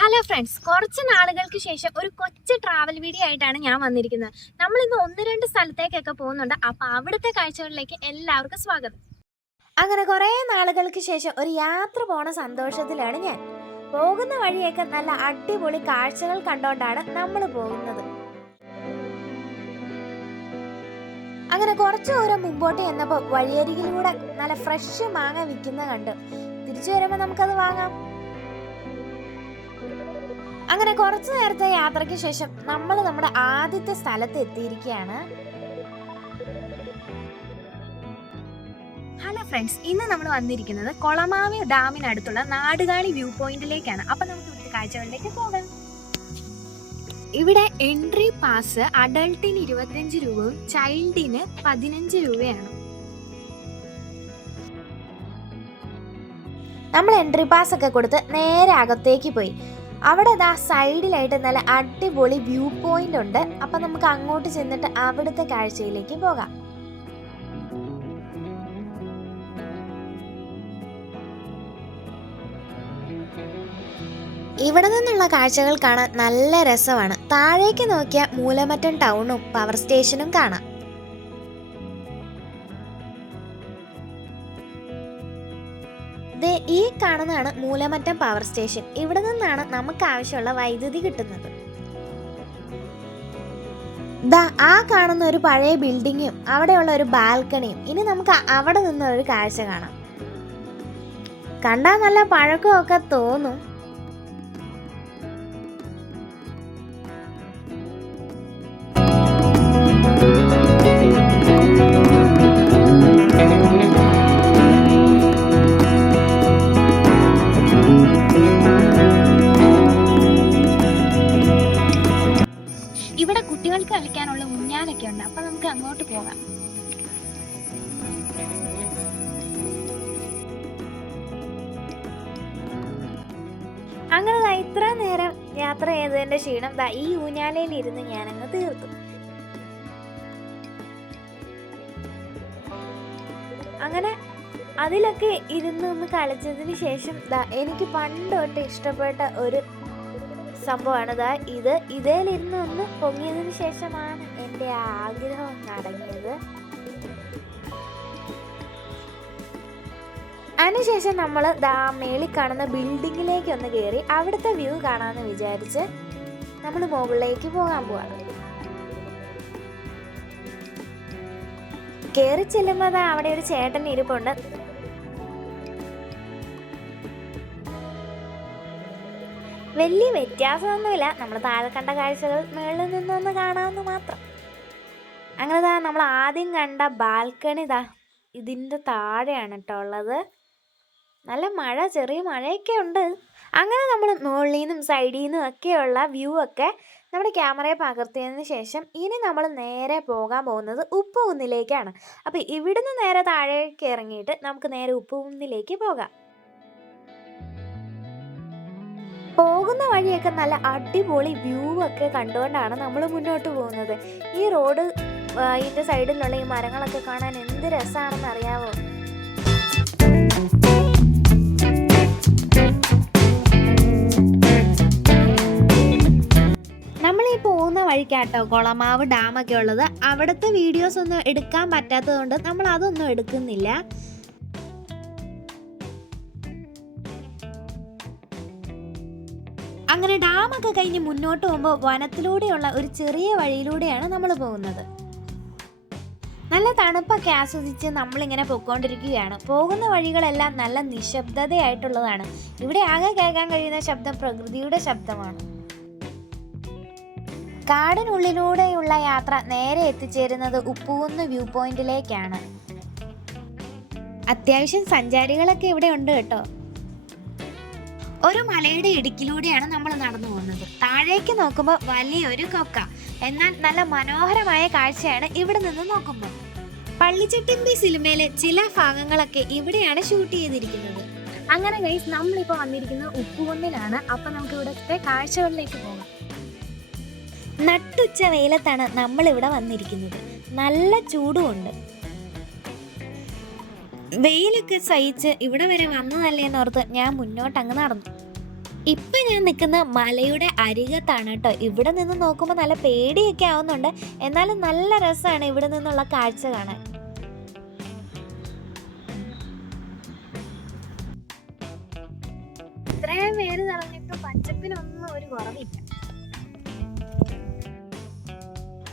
Hello friends, കുറച്ച് നാളുകൾക്ക് ശേഷം ഒരു കൊച്ചു ട്രാവൽ വീഡിയോ ആയിട്ടാണ് ഞാൻ വന്നിരിക്കുന്നത്. നമ്മൾ ഇന്ന് 1-2 സ്ഥലത്തേക്കൊക്കെ പോകുന്നുണ്ട്. അപ്പോൾ അവിടുത്തെ കാഴ്ചകളിലേക്ക് എല്ലാവർക്കും സ്വാഗതം. അങ്ങനെ കുറേ നാളുകൾക്ക് ശേഷം ഒരു യാത്ര പോണ സന്തോഷത്തിലാണ് ഞാൻ. പോകുന്ന വഴിയൊക്കെ നല്ല അടിപൊളി കാഴ്ചകൾ കണ്ടോണ്ടാണ് നമ്മൾ പോകുന്നത്. അങ്ങനെ കുറച്ച് ദൂരം മുമ്പോട്ട് ചെന്നപ്പോൾ വഴിയരികിലൂടെ നല്ല ഫ്രഷ് മാങ്ങ വിൽക്കുന്ന കണ്ടു. തിരിച്ചു വരുമ്പോൾ നമുക്കത് വാങ്ങാം. അങ്ങനെ കുറച്ചു നേരത്തെ യാത്രയ്ക്ക് ശേഷം നമ്മൾ നമ്മുടെ ആദ്യത്തെ സ്ഥലത്ത് എത്തിയിരിക്കുകയാണ്. ഹലോ ഫ്രണ്ട്സ്, ഇന്ന് നമ്മൾ വന്നിരിക്കുന്നത് കൊളമാവ് ഡാമിനടുത്തുള്ള നാടുകാണി വ്യൂ പോയിന്റിലേക്കാണ്. അപ്പൊ നമുക്ക് ഇവിടുത്തെ കാഴ്ചകളിലേക്ക് പോകാം. ഇവിടെ എൻട്രി പാസ് അഡൾട്ടിന് 25 രൂപയും ചൈൽഡിന് 15 രൂപയാണ്. നമ്മൾ എൻട്രി പാസ് ഒക്കെ കൊടുത്ത് നേരെ അകത്തേക്ക് പോയി. അവിടെ സൈഡിലായിട്ട് നല്ല അടിപൊളി വ്യൂ പോയിന്റ് ഉണ്ട്. അപ്പം നമുക്ക് അങ്ങോട്ട് ചെന്നിട്ട് അവിടുത്തെ കാഴ്ചയിലേക്ക് പോകാം. ഇവിടെ നിന്നുള്ള കാഴ്ചകൾ കാണാൻ നല്ല രസമാണ്. താഴേക്ക് നോക്കിയാൽ മൂലമറ്റം ടൗണും പവർ സ്റ്റേഷനും കാണാം. ഈ കാണുന്നതാണ് മൂലമറ്റം പവർ സ്റ്റേഷൻ. ഇവിടെ നിന്നാണ് നമുക്ക് ആവശ്യമുള്ള വൈദ്യുതി കിട്ടുന്നത്. ആ കാണുന്ന ഒരു പഴയ ബിൽഡിങ്ങും അവിടെയുള്ള ഒരു ബാൽക്കണിയും. ഇനി നമുക്ക് അവിടെ നിന്ന് ഒരു കാഴ്ച കാണാം. കണ്ടാൽ നല്ല പഴക്കമൊക്കെ തോന്നും. ഇവിടെ കുട്ടികൾക്ക് കളിക്കാനുള്ള ഊഞ്ഞാലൊക്കെ ഉണ്ട്. അപ്പൊ നമുക്ക് അങ്ങോട്ട് പോകാം. അങ്ങനെ ഇത്ര നേരം യാത്ര ചെയ്തതിന്റെ ക്ഷീണം ഈ ഊഞ്ഞാലയിൽ ഇരുന്ന് ഞാനങ്ങ് തീർത്തു. അങ്ങനെ അതിലൊക്കെ ഇരുന്ന് കളിച്ചതിന് ശേഷം എനിക്ക് പണ്ട് തൊട്ട് ഇഷ്ടപ്പെട്ട ഒരു സംഭവമാണ് ഇതിലിരുന്ന് ഒന്ന് പൊങ്ങിയതിന് ശേഷമാണ് എൻ്റെ ആഗ്രഹം നടങ്ങിയത്. അതിനുശേഷം നമ്മൾ മേളിൽ കാണുന്ന ബിൽഡിങ്ങിലേക്ക് ഒന്ന് കയറി അവിടുത്തെ വ്യൂ കാണാമെന്ന് വിചാരിച്ച് നമ്മൾ മുകളിലേക്ക് പോകാൻ പോവാണ്. കയറി ചെല്ലുമ്പോൾ അവിടെ ഒരു ചേട്ടൻ ഇരിപ്പുണ്ട്. വലിയ വ്യത്യാസമൊന്നുമില്ല. നമ്മൾ താഴെ കണ്ട കാഴ്ചകൾ മുകളിൽ നിന്നൊന്ന് കാണാമെന്ന് മാത്രം. അങ്ങനെ നമ്മൾ ആദ്യം കണ്ട ബാൽക്കണി ഇതിൻ്റെ താഴെയാണ് കേട്ടോ ഉള്ളത്. നല്ല ചെറിയ മഴയൊക്കെ ഉണ്ട്. അങ്ങനെ നമ്മൾ മുകളിൽ നിന്നും സൈഡിൽ നിന്നും ഒക്കെയുള്ള വ്യൂ ഒക്കെ നമ്മുടെ ക്യാമറയെ പകർത്തിയതിന് ശേഷം ഇനി നമ്മൾ നേരെ പോകാൻ പോകുന്നത് ഉപ്പുകുന്നിലേക്കാണ്. അപ്പോൾ ഇവിടുന്ന് നേരെ താഴേക്ക് ഇറങ്ങിയിട്ട് നമുക്ക് നേരെ ഉപ്പുകുന്നിലേക്ക് പോകാം. പോകുന്ന വഴിയൊക്കെ നല്ല അടിപൊളി വ്യൂ ഒക്കെ കണ്ടുകൊണ്ടാണ് നമ്മൾ മുന്നോട്ട് പോകുന്നത്. ഈ റോഡ് ഇതിൻ്റെ സൈഡിലുള്ള ഈ മരങ്ങളൊക്കെ കാണാൻ എന്ത് രസമാണെന്ന് അറിയാവോ. നമ്മളീ പോകുന്ന വഴിക്കാട്ടോ കൊളമാവ് ഡാമൊക്കെ ഉള്ളത്. അവിടുത്തെ വീഡിയോസ് ഒന്നും എടുക്കാൻ പറ്റാത്തത് കൊണ്ട് നമ്മൾ അതൊന്നും എടുക്കുന്നില്ല. അങ്ങനെ ഡാമൊക്കെ കഴിഞ്ഞ് മുന്നോട്ട് പോകുമ്പോൾ വനത്തിലൂടെയുള്ള ഒരു ചെറിയ വഴിയിലൂടെയാണ് നമ്മൾ പോകുന്നത്. നല്ല തണുപ്പൊക്കെ ആസ്വദിച്ച് നമ്മളിങ്ങനെ പൊയ്ക്കൊണ്ടിരിക്കുകയാണ്. പോകുന്ന വഴികളെല്ലാം നല്ല നിശബ്ദതയായിട്ടുള്ളതാണ്. ഇവിടെ ആകെ കേൾക്കാൻ കഴിയുന്ന ശബ്ദം പ്രകൃതിയുടെ ശബ്ദമാണ്. കാടിനുള്ളിലൂടെയുള്ള യാത്ര നേരെ എത്തിച്ചേരുന്നത് ഉപ്പുകുന്ന് വ്യൂ പോയിന്റിലേക്കാണ്. അത്യാവശ്യം സഞ്ചാരികളൊക്കെ ഇവിടെ ഉണ്ട് കേട്ടോ. ഒരു മലയുടെ ഇടുക്കിലൂടെയാണ് നമ്മൾ നടന്നു പോകുന്നത്. താഴേക്ക് നോക്കുമ്പോൾ വലിയൊരു കൊക്ക, എന്നാൽ നല്ല മനോഹരമായ കാഴ്ചയാണ് ഇവിടെ നിന്ന് നോക്കുമ്പോൾ. പള്ളിച്ചട്ടിമ്പി സിനിമയിലെ ചില ഭാഗങ്ങളൊക്കെ ഇവിടെയാണ് ഷൂട്ട് ചെയ്തിരിക്കുന്നത്. അങ്ങനെ ഗൈസ്, നമ്മളിപ്പോൾ വന്നിരിക്കുന്നത് ഉപ്പുകുന്നിലാണ്. അപ്പം നമുക്ക് ഇവിടുത്തെ കാഴ്ചകളിലേക്ക് പോകാം. നട്ടുച്ച വെയിലത്താണ് നമ്മളിവിടെ വന്നിരിക്കുന്നത്. നല്ല ചൂടുമുണ്ട്. വെയിലൊക്കെ സഹിച്ച് ഇവിടെ വരെ വന്നതല്ലേന്നോർത്ത് ഞാൻ മുന്നോട്ടങ്ങ് നടന്നു. ഇപ്പൊ ഞാൻ നിൽക്കുന്ന മലയുടെ അരികത്താണ് കേട്ടോ. ഇവിടെ നിന്ന് നോക്കുമ്പോൾ നല്ല പേടിയൊക്കെ ആവുന്നുണ്ട്, എന്നാലും നല്ല രസമാണ് ഇവിടെ നിന്നുള്ള കാഴ്ച കാണാൻ. ഇത്രയും പേര് നിറഞ്ഞിട്ട് പച്ചപ്പിനൊന്നും ഒരു കുറവില്ല.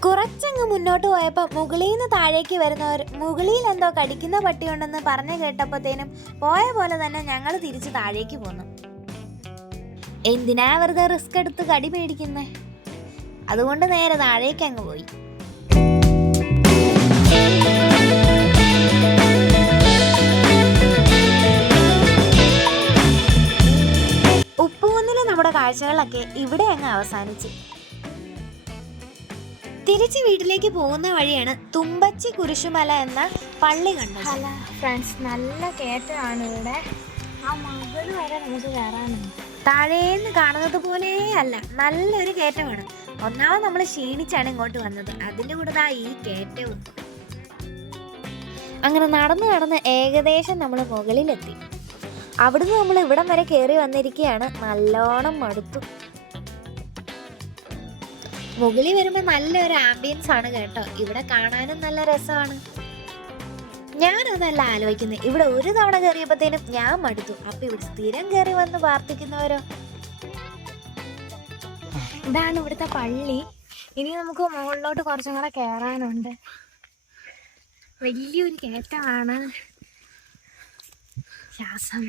കുറച്ചങ്ങ് മുന്നോട്ട് പോയപ്പോൾ മുകളിൽ നിന്ന് താഴേക്ക് വരുന്നവർ മുകളിൽ എന്തോ കടിക്കുന്ന പട്ടിയുണ്ടെന്ന് പറഞ്ഞു കേട്ടപ്പോഴത്തേനും പോയ പോലെ തന്നെ ഞങ്ങൾ തിരിച്ച് താഴേക്ക് പോന്നു. എന്തിനാ വെറുതെ റിസ്ക് എടുത്ത് കടി മേടിക്കുന്നേ? അതുകൊണ്ട് നേരെ താഴേക്ക് അങ്ങ് പോയി. ഉപ്പുകുന്നിലെ നമ്മുടെ കാഴ്ചകളൊക്കെ ഇവിടെ അങ്ങ് അവസാനിച്ചു. തിരിച്ച് വീട്ടിലേക്ക് പോകുന്ന വഴിയാണ് തുമ്പച്ചി കുരിശുമല എന്ന പള്ളി കണ്ടത്. ഹലോ ഫ്രണ്ട്സ്, നല്ല കയറ്റമാണ് ഇവിടെ. ആ മകൾ വരെ നമുക്ക് കയറാനുണ്ട്. താഴേന്ന് കാണുന്നത് പോലെ അല്ല, നല്ലൊരു കയറ്റമാണ്. ഒന്നാമത് നമ്മൾ ക്ഷീണിച്ചാണ് ഇങ്ങോട്ട് വന്നത്, അതിൻ്റെ കൂടെ ഈ കയറ്റവും. അങ്ങനെ നടന്ന് ഏകദേശം നമ്മൾ മുകളിലെത്തി. അവിടുന്ന് നമ്മൾ ഇവിടം വരെ കയറി വന്നിരിക്കുകയാണ്. നല്ലോണം മടുത്തു. മുകളിൽ വരുമ്പോൾ നല്ലൊരു ആംബിയൻസ് ആണ് കേട്ടോ. ഇവിടെ കാണാനും നല്ല രസമാണ്. ഞാനതല്ല ആലോചിക്കുന്നത്, ഇവിടെ ഒരു തവണ കയറിയപ്പോഴത്തേനും ഞാൻ മടുത്തു. അപ്പൊ ഇവിടെ സ്ഥിരം കയറി വന്ന് പ്രാർത്ഥിക്കുന്നവരോ? ഇതാണ് ഇവിടുത്തെ പള്ളി. ഇനി നമുക്ക് മുകളിലോട്ട് കുറച്ചും കൂടെ കയറാനുണ്ട്. വലിയൊരു കയറ്റമാണ്. ശ്വാസം.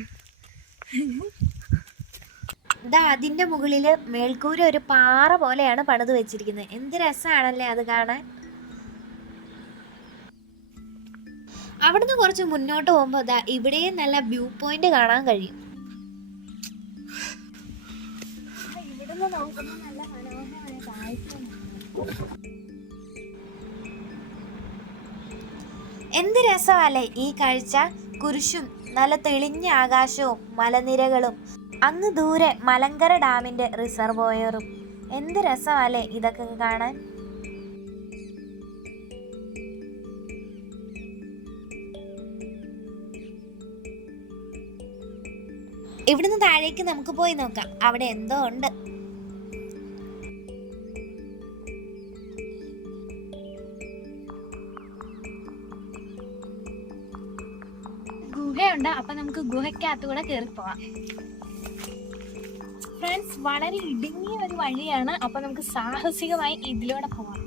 ഇതാ അതിൻ്റെ മുകളിൽ മേൽക്കൂര ഒരു പാറ പോലെയാണ് പണിത് വെച്ചിരിക്കുന്നത്. എന്ത് രസമാണല്ലേ അത് കാണാൻ. അവിടുന്ന് കുറച്ച് മുന്നോട്ട് പോകുമ്പോൾ ഇതാ ഇവിടെയും നല്ല വ്യൂ പോയിന്റ് കാണാൻ കഴിയും. ഇവിടുന്ന് നോക്കുമ്പോൾ നല്ല മനോഹരമായ കാഴ്ച. എന്ത് രസമല്ലേ ഈ കാഴ്ച. കുരിശും നല്ല തെളിഞ്ഞ ആകാശവും മലനിരകളും അങ്ങ് ദൂരെ മലങ്കര ഡാമിന്റെ റിസർവോയറും. എന്ത് രസമല്ലേ ഇതൊക്കെ കാണാൻ. ഇവിടുന്ന് താഴേക്ക് നമുക്ക് പോയി നോക്കാം, അവിടെ എന്തോ ഉണ്ട്. ഗുഹയുണ്ട്, അപ്പൊ നമുക്ക് ഗുഹയ്ക്കകത്ത് കൂടെ കയറി പോവാം. ഫ്രണ്ട്സ്, വളരെ ഇടുങ്ങിയ ഒരു വഴിയാണ്. അപ്പൊ നമുക്ക് സാഹസികമായി ഇതിലൂടെ പോവാം.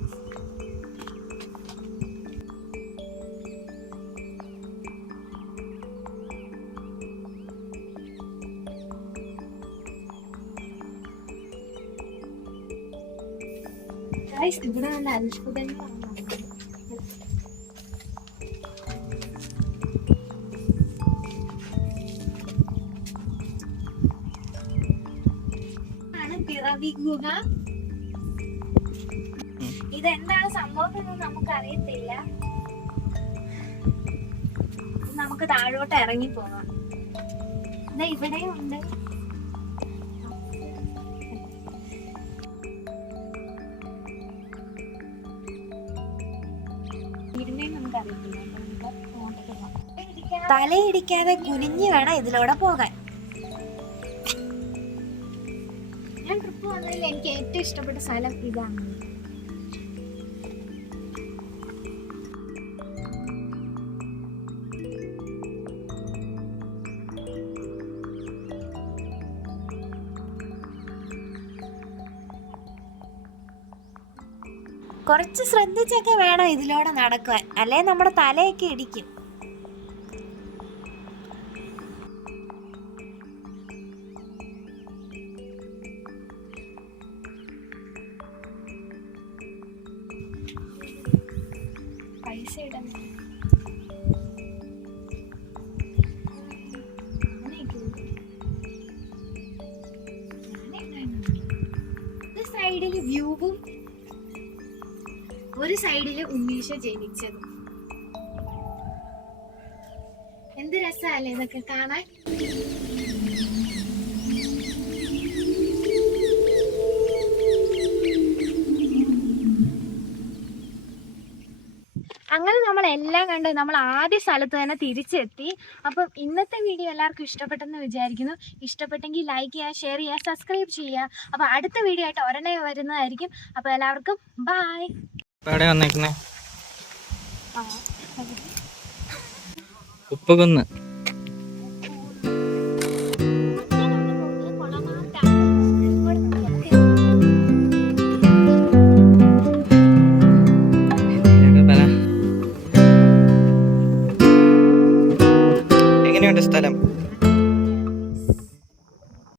ഇവിടെ നല്ല അത്ഭുതങ്ങളാണ്. പിറവി ഗുഹ. ഇതെന്താണ് സംഭവം എന്ന് നമുക്ക് അറിയത്തില്ല. നമുക്ക് താഴോട്ട് ഇറങ്ങി പോകാം. ഇവിടെയും ഉണ്ട്. തലയിടിക്കാതെ കുനിഞ്ഞു വേണം ഇതിലൂടെ പോകാൻ. ഞാൻ ട്രിപ്പ് വന്നതിൽ എനിക്ക് ഏറ്റവും ഇഷ്ടപ്പെട്ട സ്ഥലം ഇതാണ്. കുറച്ച് ശ്രദ്ധിച്ചൊക്കെ വേണം ഇതിലൂടെ നടക്കാൻ, അല്ലേ നമ്മുടെ തലയൊക്കെ ഇടിക്കും. പൈസ ഇടാൻ സൈഡില് വ്യൂവും ഒരു സൈഡില് ഉണ്ണീഷ ജനിച്ചത്. എന്ത് രസമല്ലേ ഇതൊക്കെ കാണാൻ. അങ്ങനെ നമ്മളെല്ലാം കണ്ട് നമ്മൾ ആദ്യ സ്ഥലത്ത് തന്നെ തിരിച്ചെത്തി. അപ്പം ഇന്നത്തെ വീഡിയോ എല്ലാവർക്കും ഇഷ്ടപ്പെട്ടെന്ന് വിചാരിക്കുന്നു. ഇഷ്ടപ്പെട്ടെങ്കിൽ ലൈക്ക് ചെയ്യുക, ഷെയർ ചെയ്യുക, സബ്സ്ക്രൈബ് ചെയ്യുക. അപ്പോൾ അടുത്ത വീഡിയോ ആയിട്ട് ഉടനെ വരുന്നതായിരിക്കും. അപ്പോൾ എല്ലാവർക്കും ബൈ. എവിടെ വന്നേക്കുന്നേ? ഉപ്പുകുന്ന്.